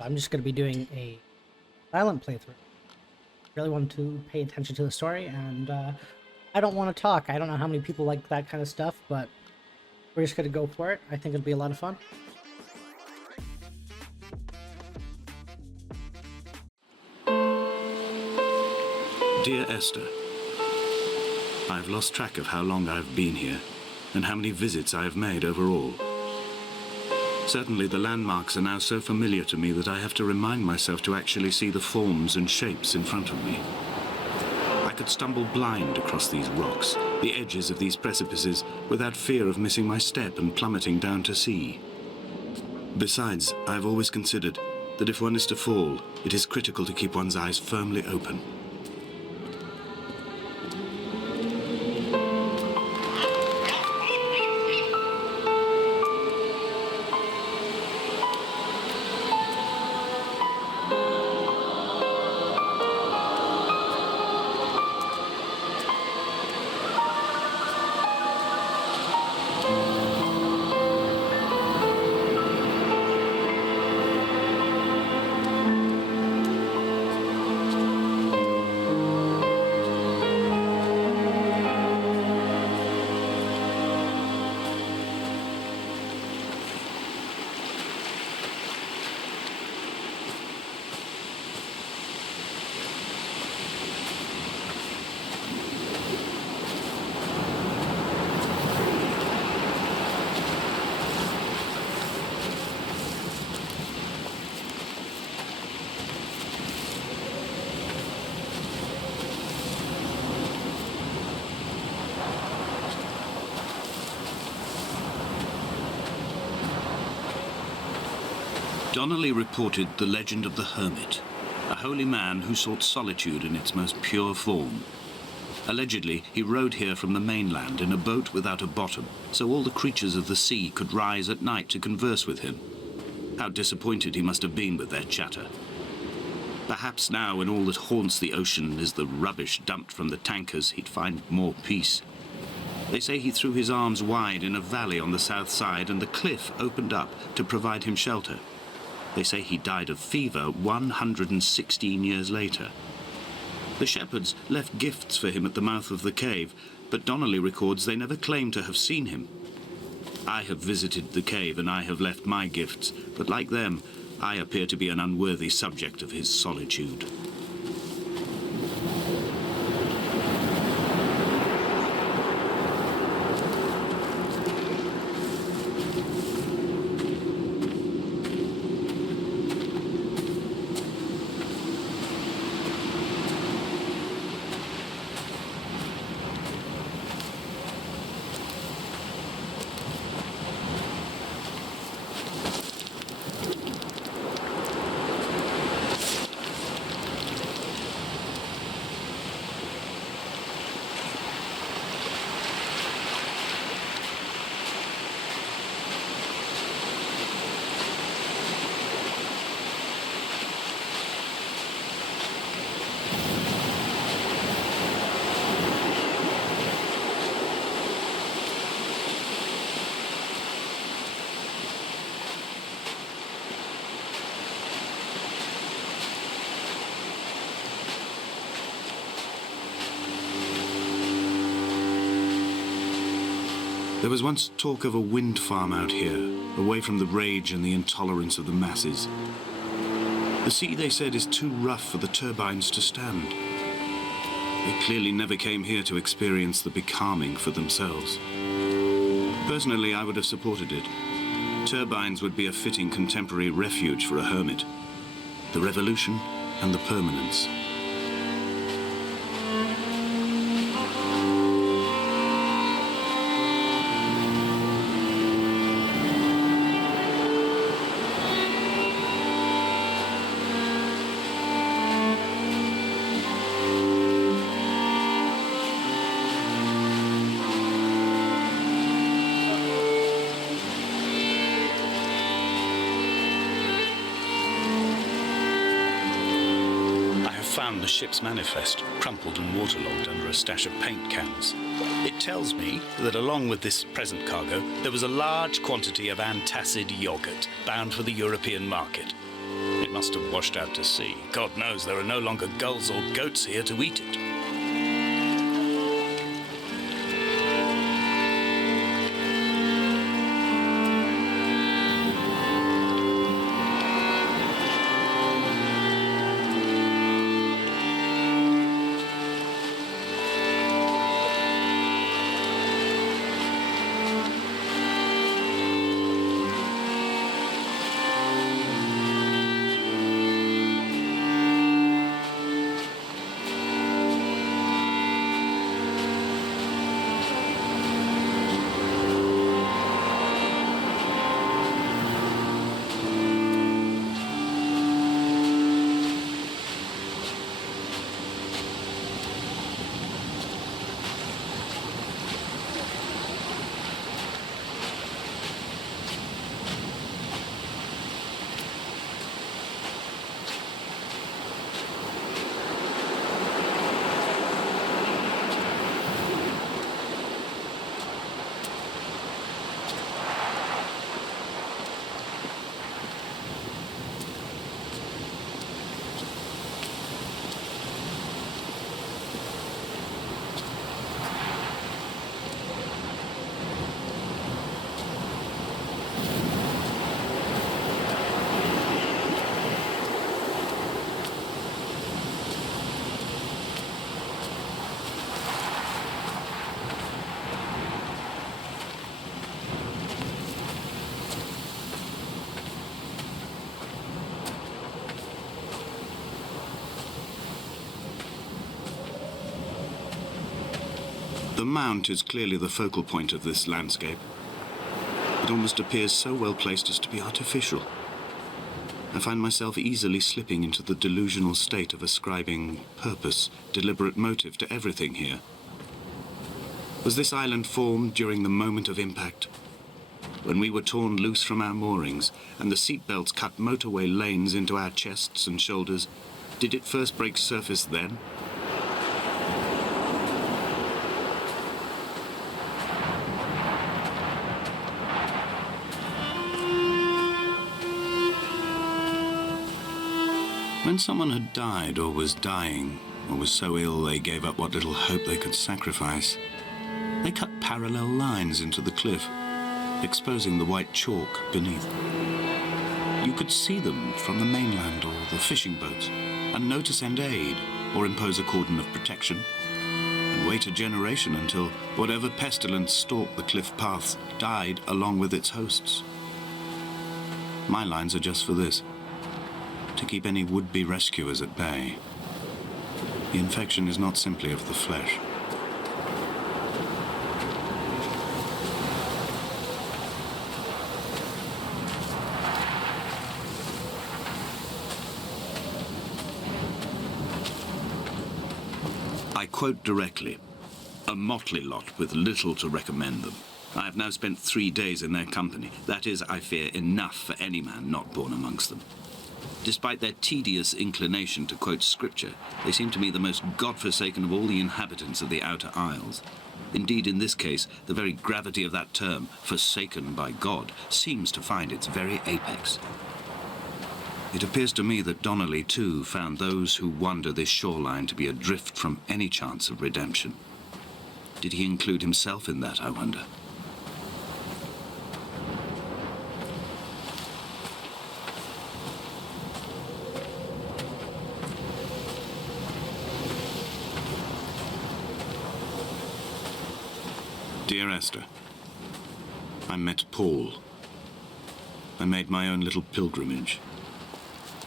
I'm just going to be doing a silent playthrough. Really want to pay attention to the story, and I don't want to talk. I don't know how many people like that kind of stuff, but we're just going to go for it. I think it'll be a lot of fun. Dear Esther, I've lost track of how long I've been here and how many visits I have made overall. Certainly the landmarks are now so familiar to me that I have to remind myself to actually see the forms and shapes in front of me. I could stumble blind across these rocks, the edges of these precipices, without fear of missing my step and plummeting down to sea. Besides, I've always considered that if one is to fall, it is critical to keep one's eyes firmly open. Donnelly reported the legend of the hermit, a holy man who sought solitude in its most pure form. Allegedly, he rode here from the mainland in a boat without a bottom, so all the creatures of the sea could rise at night to converse with him. How disappointed he must have been with their chatter. Perhaps now, when all that haunts the ocean is the rubbish dumped from the tankers, he'd find more peace. They say he threw his arms wide in a valley on the south side, and the cliff opened up to provide him shelter. They say he died of fever 116 years later. The shepherds left gifts for him at the mouth of the cave, but Donnelly records they never claimed to have seen him. I have visited the cave and I have left my gifts, but like them, I appear to be an unworthy subject of his solitude. There was once talk of a wind farm out here, away from the rage and the intolerance of the masses. The sea, they said, is too rough for the turbines to stand. They clearly never came here to experience the becalming for themselves. Personally, I would have supported it. Turbines would be a fitting contemporary refuge for a hermit. The revolution and the permanence. Found the ship's manifest, crumpled and waterlogged under a stash of paint cans. It tells me that along with this present cargo, there was a large quantity of antacid yogurt bound for the European market. It must have washed out to sea. God knows there are no longer gulls or goats here to eat it. The mount is clearly the focal point of this landscape. It almost appears so well placed as to be artificial. I find myself easily slipping into the delusional state of ascribing purpose, deliberate motive to everything here. Was this island formed during the moment of impact? When we were torn loose from our moorings and the seatbelts cut motorway lanes into our chests and shoulders, did it first break surface then? When someone had died or was dying, or was so ill they gave up what little hope they could sacrifice, they cut parallel lines into the cliff, exposing the white chalk beneath. You could see them from the mainland or the fishing boats, and know to send aid or impose a cordon of protection, and wait a generation until whatever pestilence stalked the cliff paths died along with its hosts. My lines are just for this: to keep any would-be rescuers at bay. The infection is not simply of the flesh. I quote directly: a motley lot with little to recommend them. I have now spent 3 days in their company. That is, I fear, enough for any man not born amongst them. Despite their tedious inclination to quote scripture, they seem to me the most godforsaken of all the inhabitants of the Outer Isles. Indeed, in this case, the very gravity of that term, forsaken by God, seems to find its very apex. It appears to me that Donnelly, too, found those who wander this shoreline to be adrift from any chance of redemption. Did he include himself in that, I wonder? Dear Esther, I met Paul. I made my own little pilgrimage.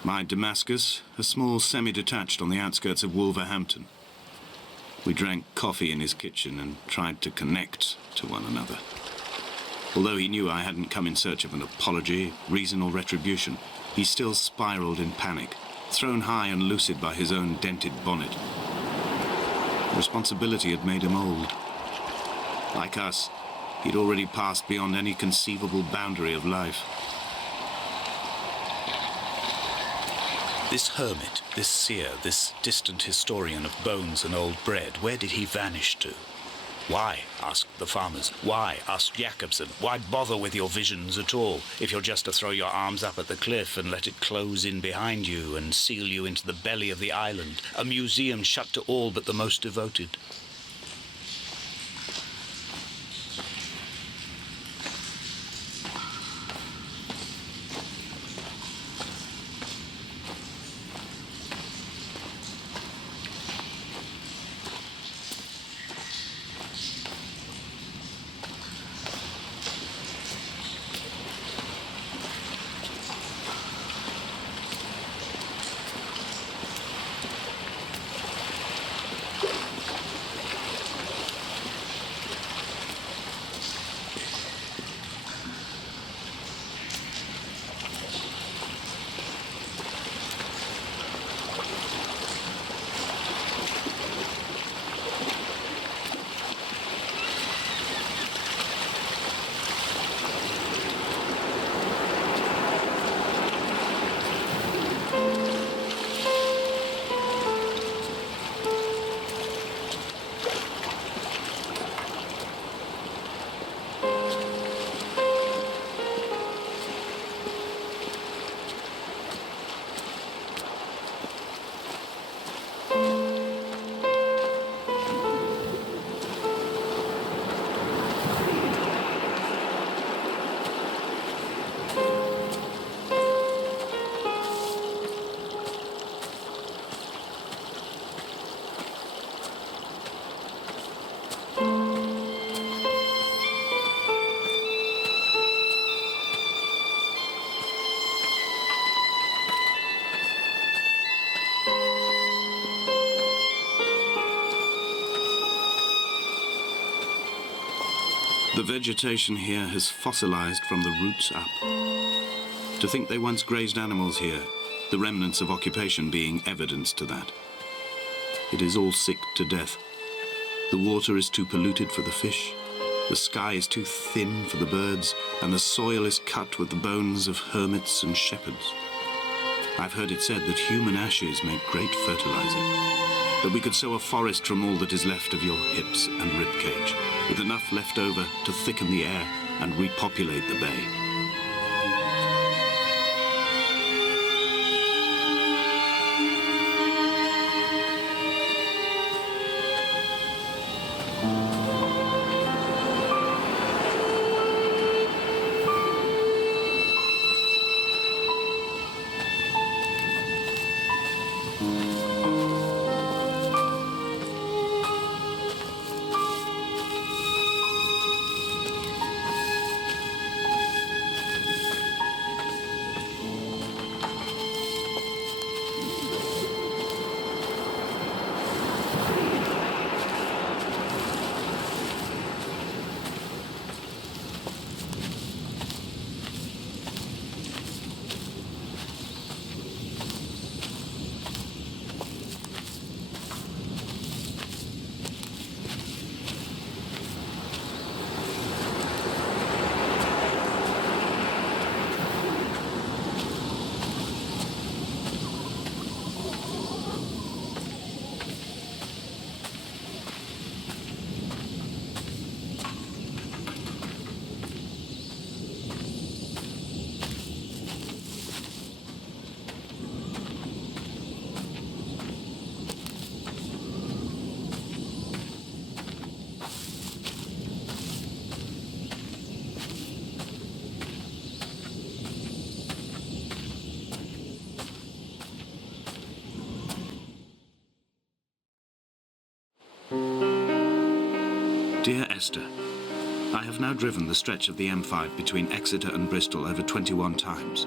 My Damascus, a small semi-detached on the outskirts of Wolverhampton. We drank coffee in his kitchen and tried to connect to one another. Although he knew I hadn't come in search of an apology, reason or retribution, he still spiraled in panic, thrown high and lucid by his own dented bonnet. Responsibility had made him old. Like us, he'd already passed beyond any conceivable boundary of life. This hermit, this seer, this distant historian of bones and old bread, where did he vanish to? Why? Asked the farmers. Why? Asked Jacobson. Why bother with your visions at all, if you're just to throw your arms up at the cliff and let it close in behind you and seal you into the belly of the island, a museum shut to all but the most devoted? The vegetation here has fossilized from the roots up. To think they once grazed animals here, the remnants of occupation being evidence to that. It is all sick to death. The water is too polluted for the fish, the sky is too thin for the birds, and the soil is cut with the bones of hermits and shepherds. I've heard it said that human ashes make great fertilizer, that we could sow a forest from all that is left of your hips and ribcage, with enough left over to thicken the air and repopulate the bay. Dear Esther, I have now driven the stretch of the M5 between Exeter and Bristol over 21 times.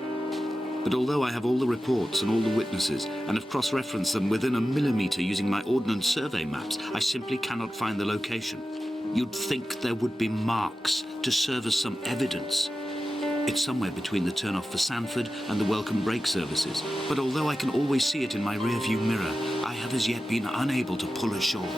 But although I have all the reports and all the witnesses, and have cross-referenced them within a millimetre using my Ordnance Survey maps, I simply cannot find the location. You'd think there would be marks to serve as some evidence. It's somewhere between the turn-off for Sanford and the welcome brake services. But although I can always see it in my rear-view mirror, I have as yet been unable to pull ashore.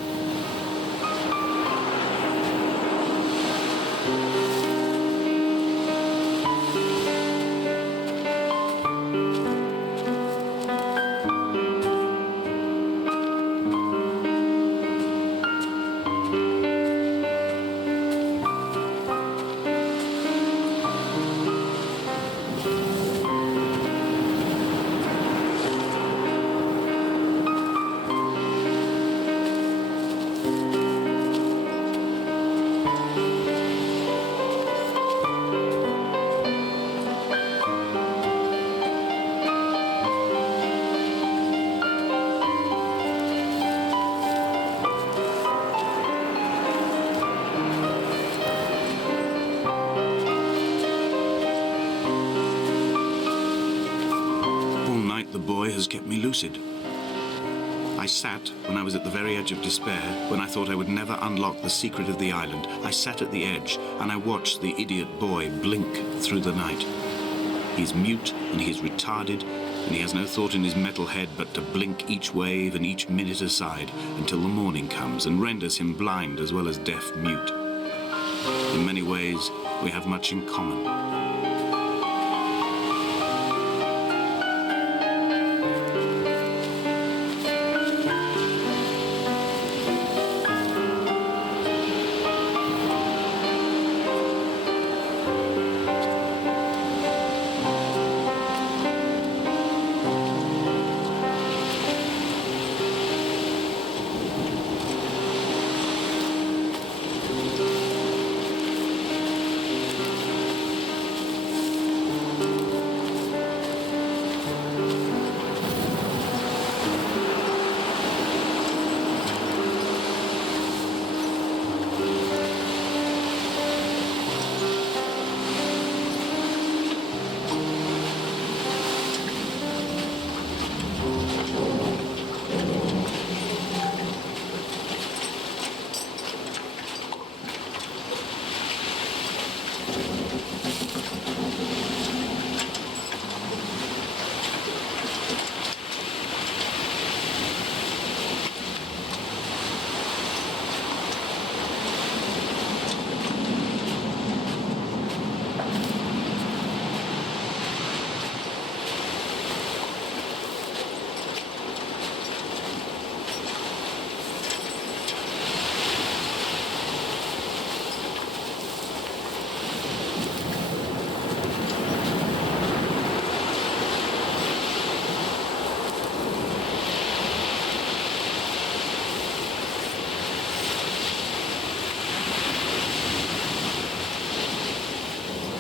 the boy has kept me lucid. I sat when I was at the very edge of despair, when I thought I would never unlock the secret of the island. I sat at the edge and I watched the idiot boy blink through the night. He's mute and he's retarded, and he has no thought in his metal head but to blink each wave and each minute aside until the morning comes and renders him blind as well as deaf-mute. In many ways, we have much in common.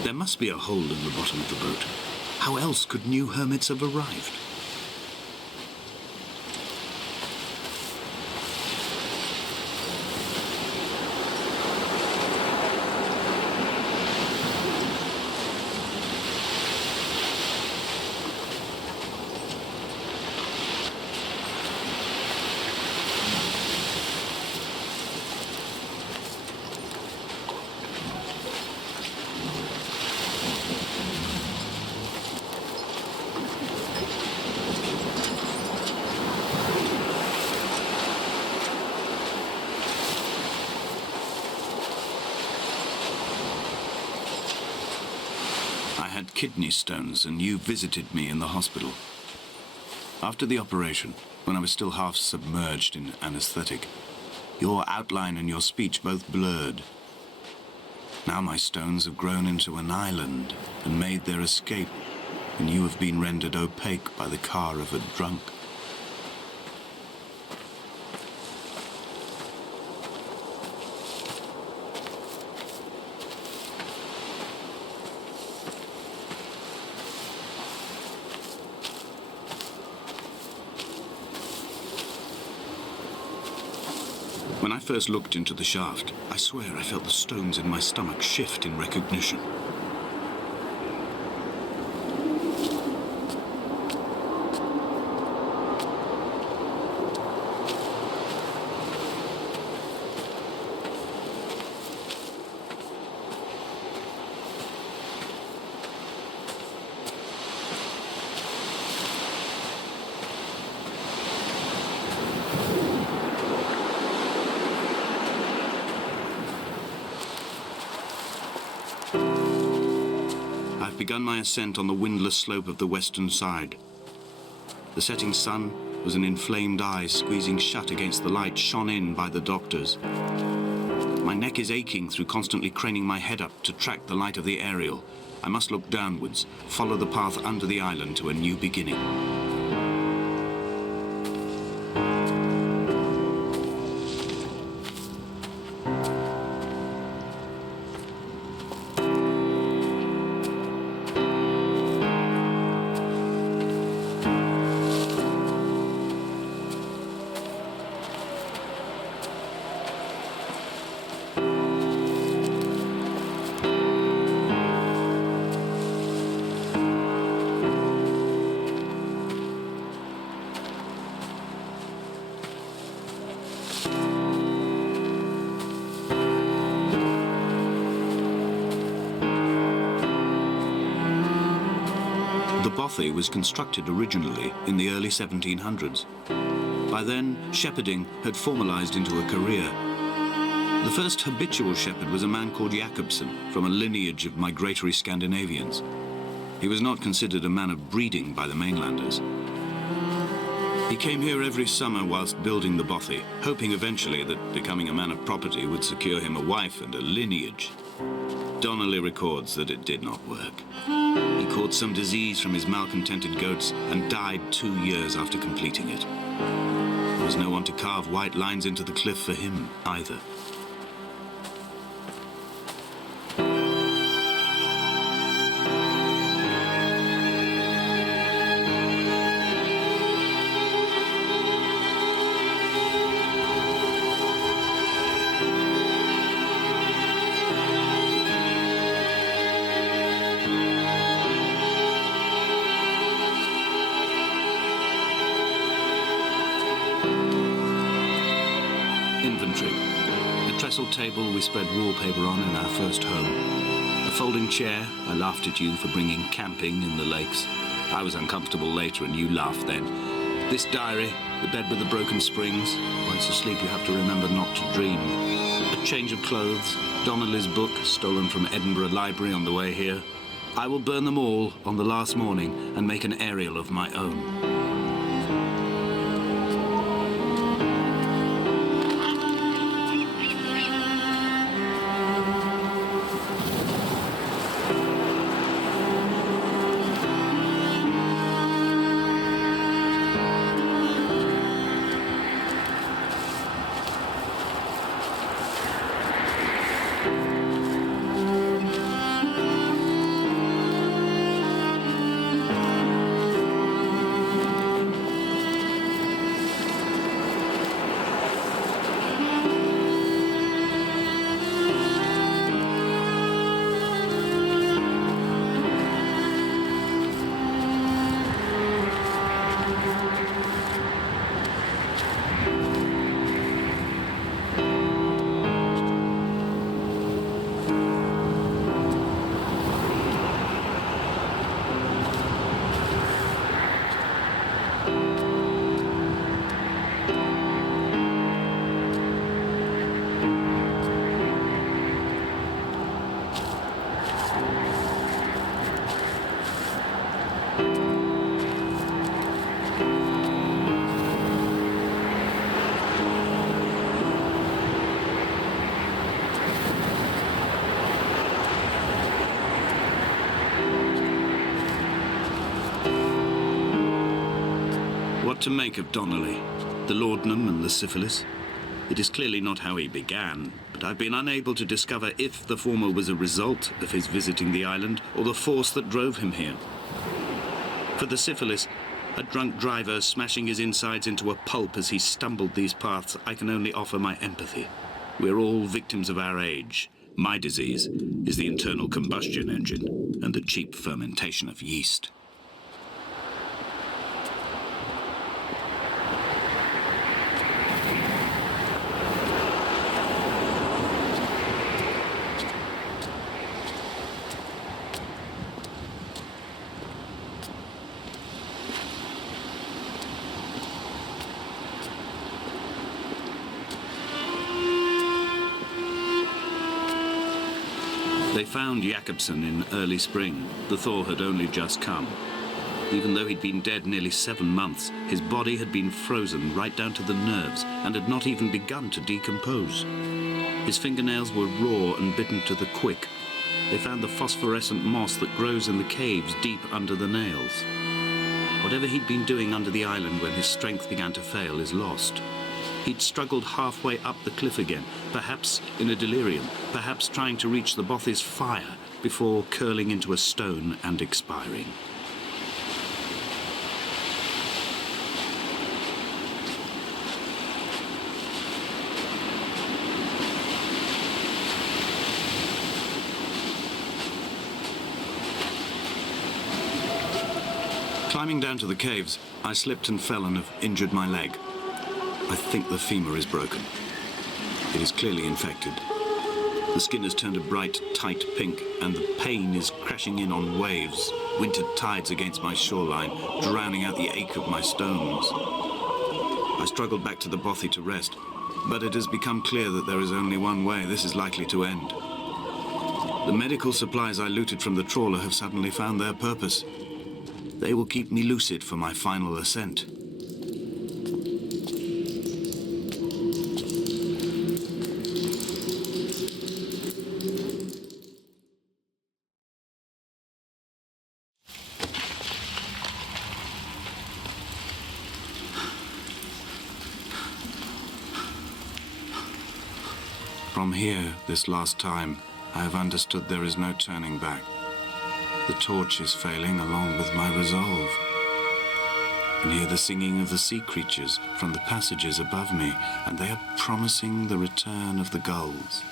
There must be a hole in the bottom of the boat. How else could new hermits have arrived? I had kidney stones, and you visited me in the hospital. After the operation, when I was still half submerged in anesthetic, your outline and your speech both blurred. Now my stones have grown into an island and made their escape, and you have been rendered opaque by the car of a drunk. When I first looked into the shaft, I swear I felt the stones in my stomach shift in recognition. I've begun my ascent on the windless slope of the western side. The setting sun was an inflamed eye squeezing shut against the light shone in by the doctors. My neck is aching through constantly craning my head up to track the light of the aerial. I must look downwards, follow the path under the island to a new beginning. bothy was constructed originally in the early 1700s. By then, shepherding had formalized into a career. The first habitual shepherd was a man called Jacobsen, from a lineage of migratory Scandinavians. He was not considered a man of breeding by the mainlanders. He came here every summer whilst building the bothy, hoping eventually that becoming a man of property would secure him a wife and a lineage. Donnelly records that it did not work. He caught some disease from his malcontented goats and died 2 years after completing it. There was no one to carve white lines into the cliff for him either. A trestle table we spread wallpaper on in our first home. A folding chair. I laughed at you for bringing camping in the lakes. I was uncomfortable later and you laughed then. This diary, the bed with the broken springs. Once asleep you have to remember not to dream. A change of clothes. Donnelly's book, stolen from Edinburgh Library on the way here. I will burn them all on the last morning and make an aerial of my own. What to make of Donnelly, the laudanum and the syphilis? It is clearly not how he began, but I've been unable to discover if the former was a result of his visiting the island or the force that drove him here. For the syphilis, a drunk driver smashing his insides into a pulp as he stumbled these paths, I can only offer my empathy. We're all victims of our age. My disease is the internal combustion engine and the cheap fermentation of yeast. They found Jacobsen in early spring. The thaw had only just come. Even though he'd been dead nearly 7 months, his body had been frozen right down to the nerves and had not even begun to decompose. His fingernails were raw and bitten to the quick. They found the phosphorescent moss that grows in the caves deep under the nails. Whatever he'd been doing under the island when his strength began to fail is lost. He'd struggled halfway up the cliff again, perhaps in a delirium, perhaps trying to reach the bothy's fire before curling into a stone and expiring. Climbing down to the caves, I slipped and fell and have injured my leg. I think the femur is broken. It is clearly infected. The skin has turned a bright, tight pink, and the pain is crashing in on waves. wintered tides against my shoreline, drowning out the ache of my stones. I struggled back to the bothy to rest, but it has become clear that there is only one way this is likely to end. The medical supplies I looted from the trawler have suddenly found their purpose. They will keep me lucid for my final ascent. From here, this last time, I have understood there is no turning back. The torch is failing along with my resolve. And hear the singing of the sea creatures from the passages above me, and they are promising the return of the gulls.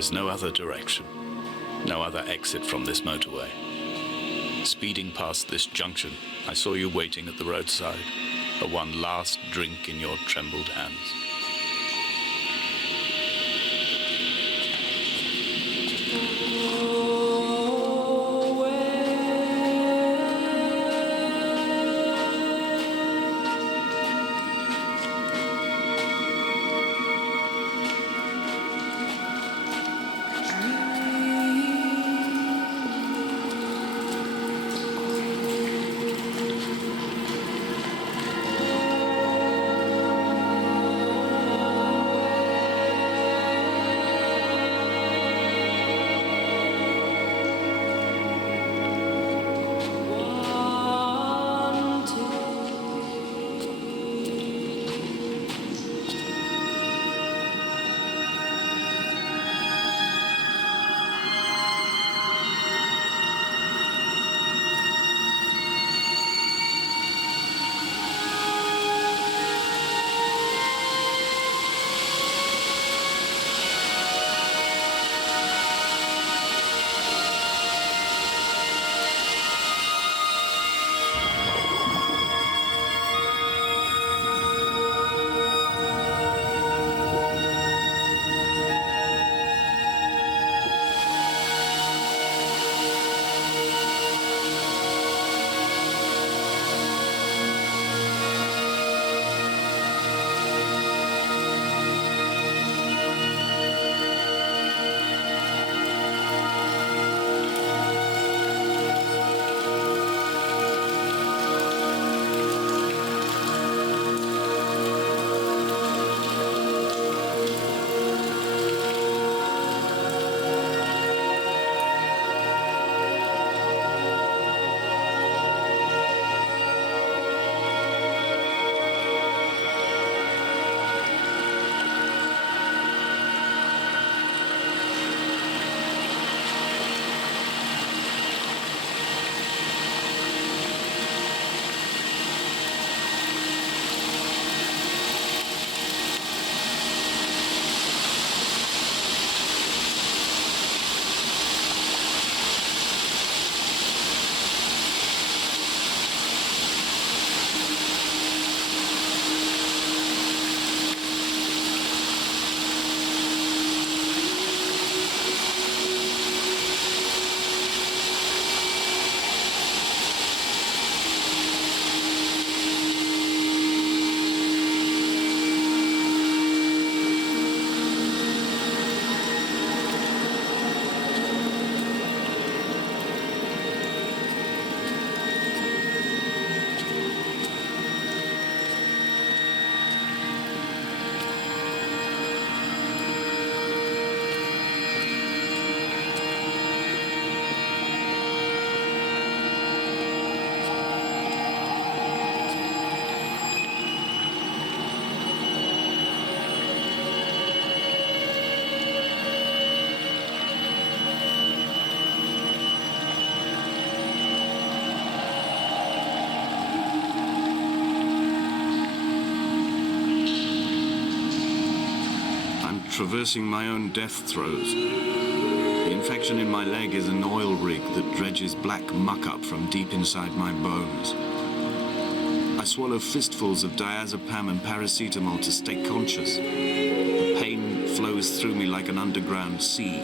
There is no other direction, no other exit from this motorway. Speeding past this junction, I saw you waiting at the roadside, a one last drink in your trembled hands. traversing my own death throes. The infection in my leg is an oil rig that dredges black muck up from deep inside my bones. I swallow fistfuls of diazepam and paracetamol to stay conscious. The pain flows through me like an underground sea.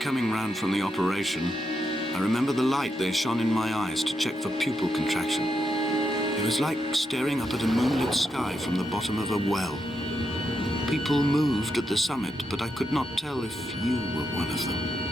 Coming round from the operation, I remember the light they shone in my eyes to check for pupil contraction. It was like staring up at a moonlit sky from the bottom of a well. People moved at the summit, but I could not tell if you were one of them.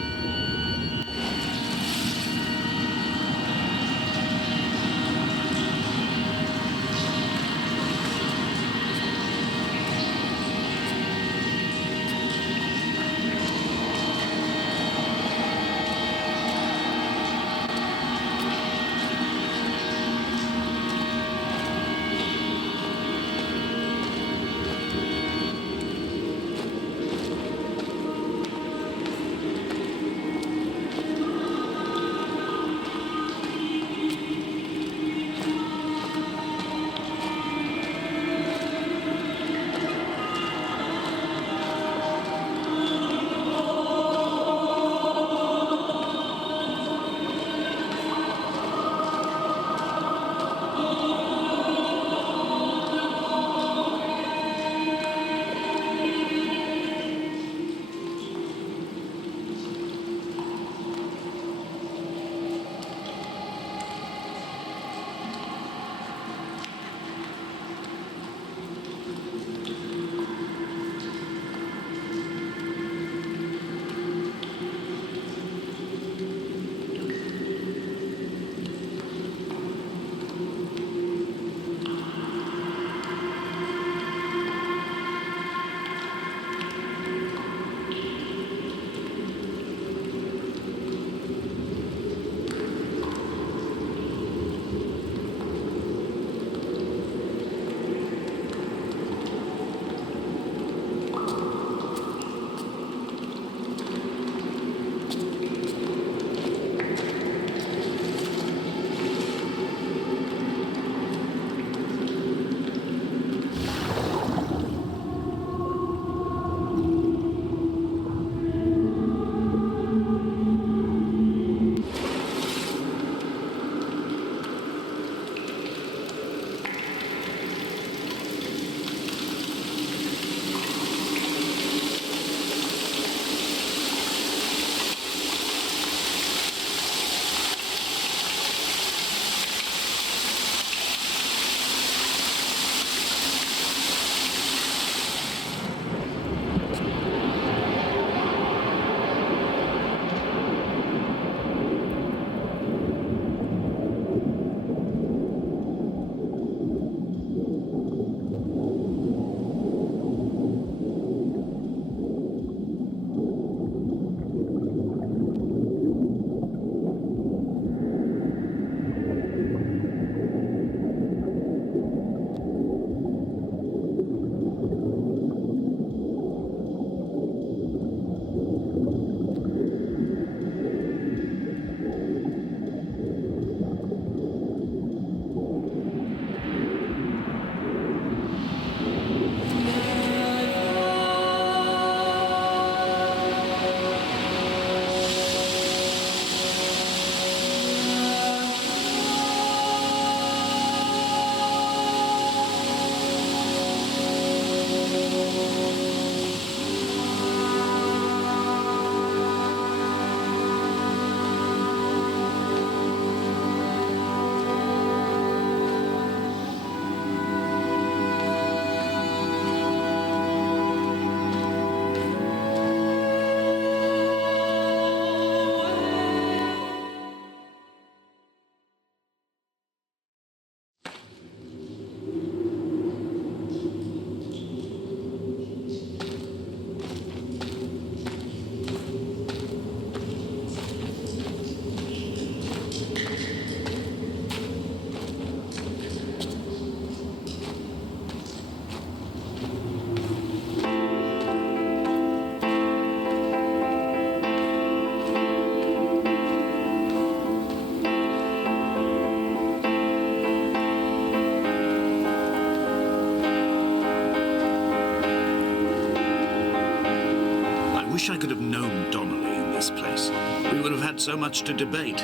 wish I could have known Donnelly in this place. We would have had so much to debate.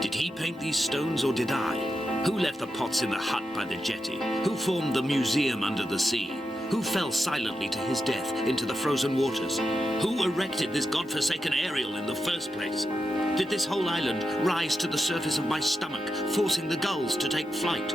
Did he paint these stones or did I? Who left the pots in the hut by the jetty? Who formed the museum under the sea? Who fell silently to his death into the frozen waters? Who erected this godforsaken aerial in the first place? Did this whole island rise to the surface of my stomach, forcing the gulls to take flight?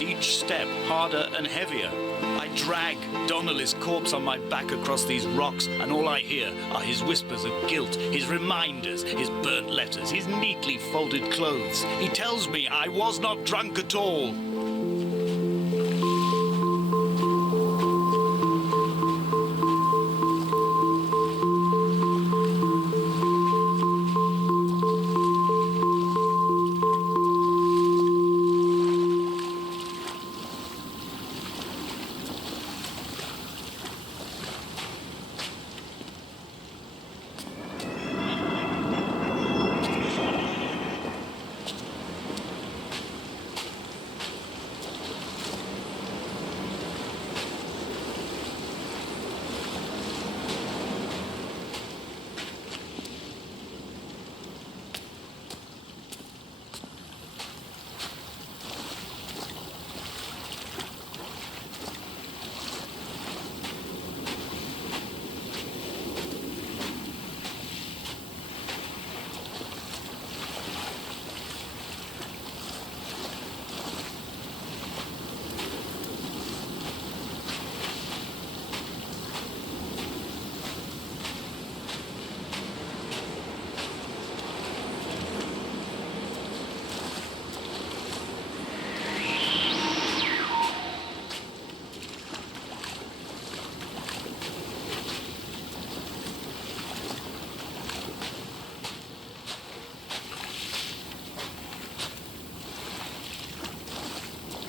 Each step harder and heavier. I drag Donnelly's corpse on my back across these rocks, and all I hear are his whispers of guilt, his reminders, his burnt letters, his neatly folded clothes. He tells me I was not drunk at all.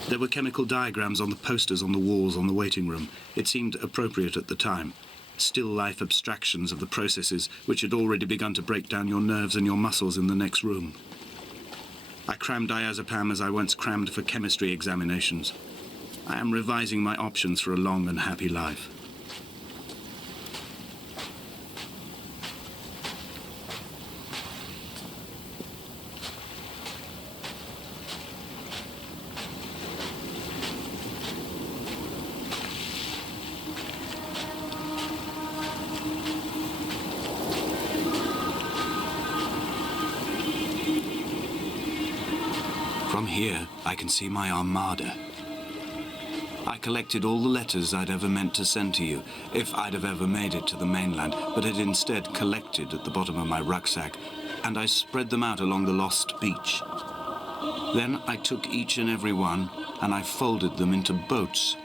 There were chemical diagrams on the posters on the walls on the waiting room. It seemed appropriate at the time. Still life abstractions of the processes which had already begun to break down your nerves and your muscles in the next room. I crammed diazepam as I once crammed for chemistry examinations. I am revising my options for a long and happy life. From here, I can see my armada. I collected all the letters I'd ever meant to send to you, if I'd have ever made it to the mainland, but had instead collected at the bottom of my rucksack, and I spread them out along the lost beach. Then I took each and every one, and I folded them into boats.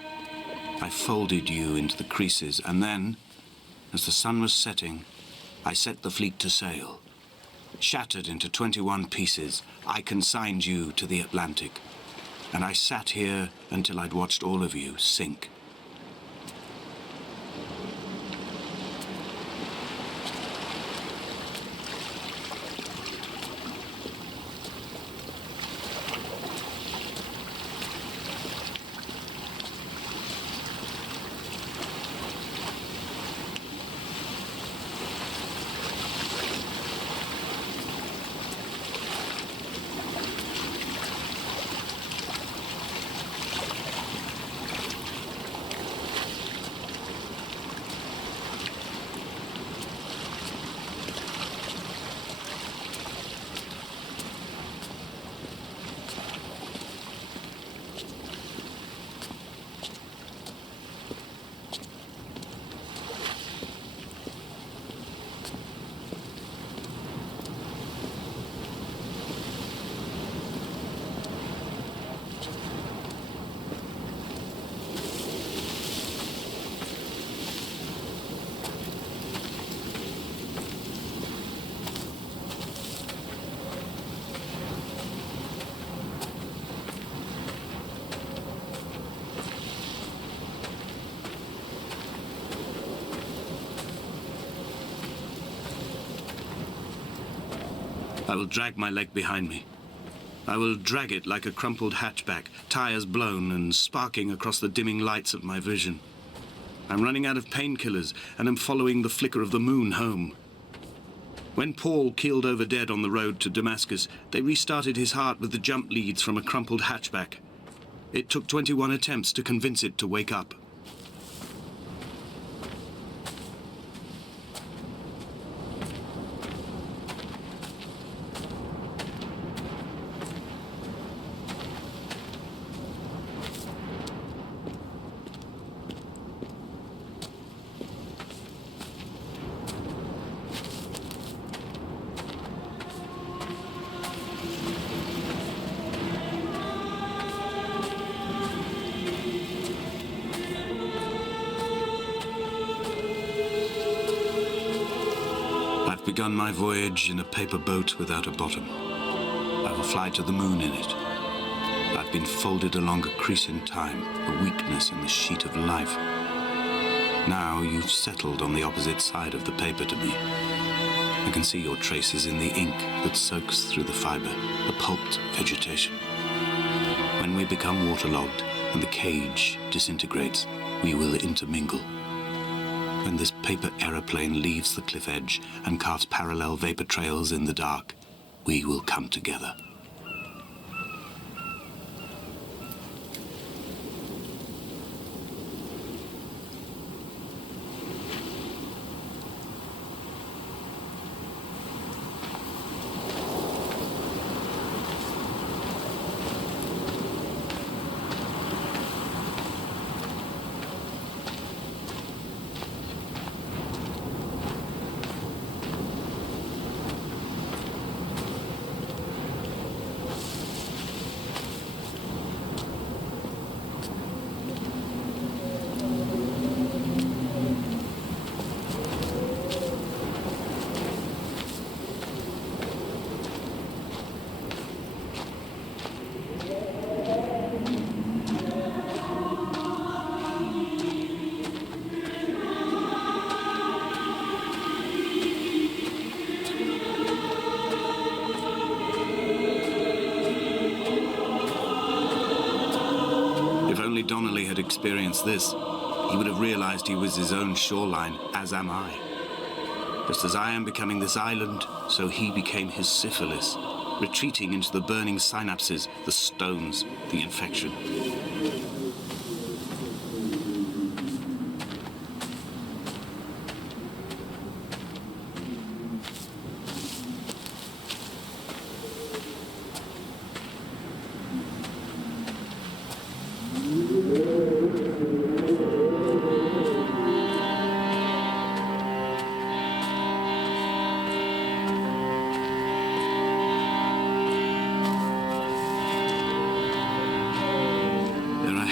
I folded you into the creases, and then, as the sun was setting, I set the fleet to sail. Shattered into 21 pieces, I consigned you to the Atlantic, and I sat here until I'd watched all of you sink. I will drag my leg behind me. I will drag it like a crumpled hatchback, tires blown and sparking across the dimming lights of my vision. I'm running out of painkillers and am following the flicker of the moon home. When Paul keeled over dead on the road to Damascus, they restarted his heart with the jump leads from a crumpled hatchback. It took 21 attempts to convince it to wake up. I've begun my voyage in a paper boat without a bottom. I will fly to the moon in it. I've been folded along a crease in time, a weakness in the sheet of life. Now you've settled on the opposite side of the paper to me. I can see your traces in the ink that soaks through the fiber, the pulped vegetation. When we become waterlogged and the cage disintegrates, we will intermingle. When this paper aeroplane leaves the cliff edge and carves parallel vapor trails in the dark, we will come together. Donnelly had experienced this, he would have realized he was his own shoreline, as am I. Just as I am becoming this island, so he became his syphilis, retreating into the burning synapses, the stones, the infection.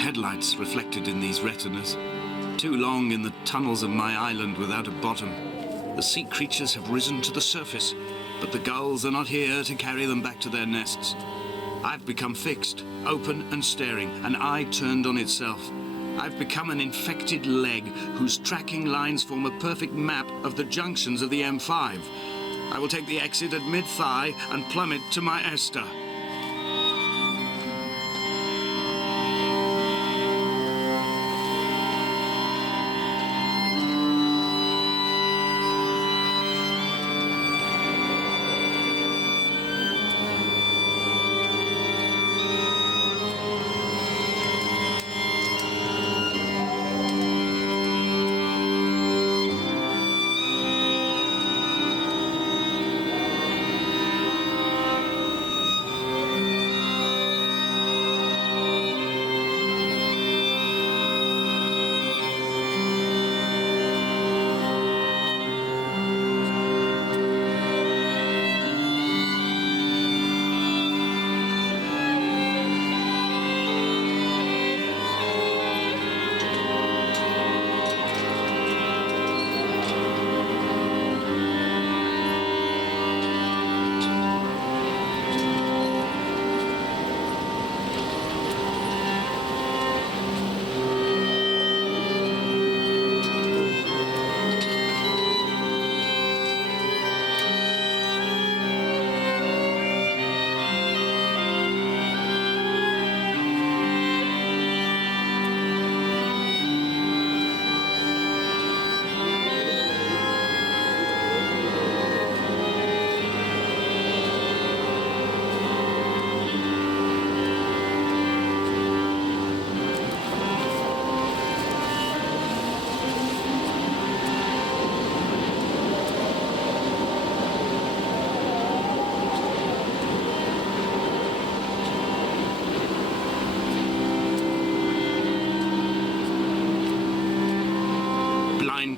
headlights reflected in these retinas. Too long in the tunnels of my island without a bottom. The sea creatures have risen to the surface, but the gulls are not here to carry them back to their nests. I've become fixed, open and staring, an eye turned on itself. I've become an infected leg whose tracking lines form a perfect map of the junctions of the M5. I will take the exit at mid-thigh and plummet to my Esther.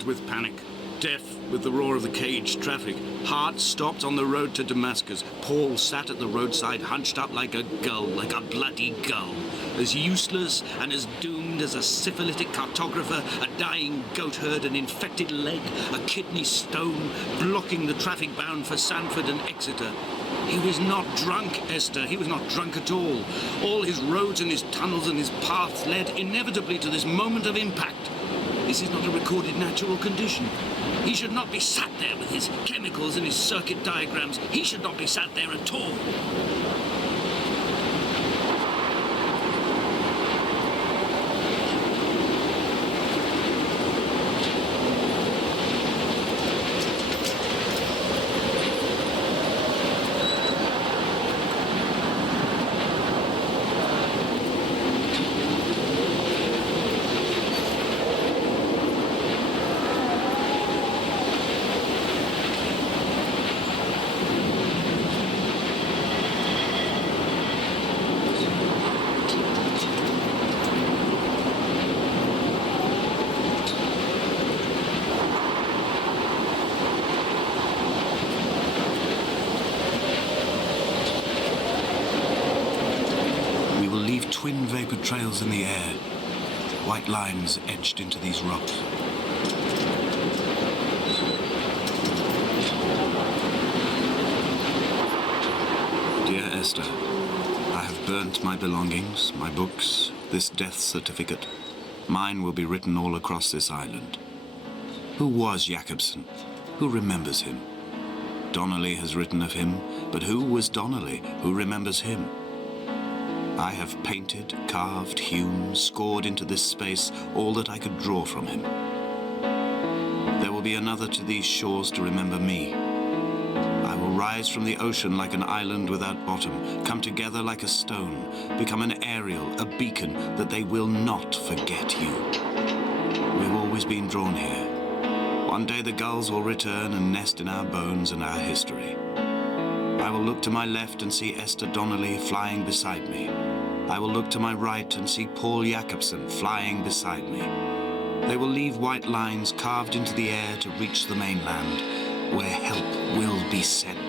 With panic, deaf with the roar of the caged traffic, heart stopped on the road to Damascus. Paul sat at the roadside, hunched up like a gull, like a bloody gull, as useless and as doomed as a syphilitic cartographer, a dying goat herd, an infected leg, a kidney stone, blocking the traffic bound for Sanford and Exeter. He was not drunk, Esther. He was not drunk at all. All his roads and his tunnels and his paths led inevitably to this moment of impact. This is not a recorded natural condition. He should not be sat there with his chemicals and his circuit diagrams. He should not be sat there at all. Twin vapor trails in the air, white lines etched into these rocks. Dear Esther, I have burnt my belongings, my books, this death certificate. Mine will be written all across this island. Who was Jakobsen? Who remembers him? Donnelly has written of him, but who was Donnelly? Who remembers him? I have painted, carved, hewn, scored into this space all that I could draw from him. There will be another to these shores to remember me. I will rise from the ocean like an island without bottom, come together like a stone, become an aerial, a beacon, that they will not forget you. We've always been drawn here. One day the gulls will return and nest in our bones and our history. I will look to my left and see Esther Donnelly flying beside me. I will look to my right and see Paul Jakobsen flying beside me. They will leave white lines carved into the air to reach the mainland, where help will be sent.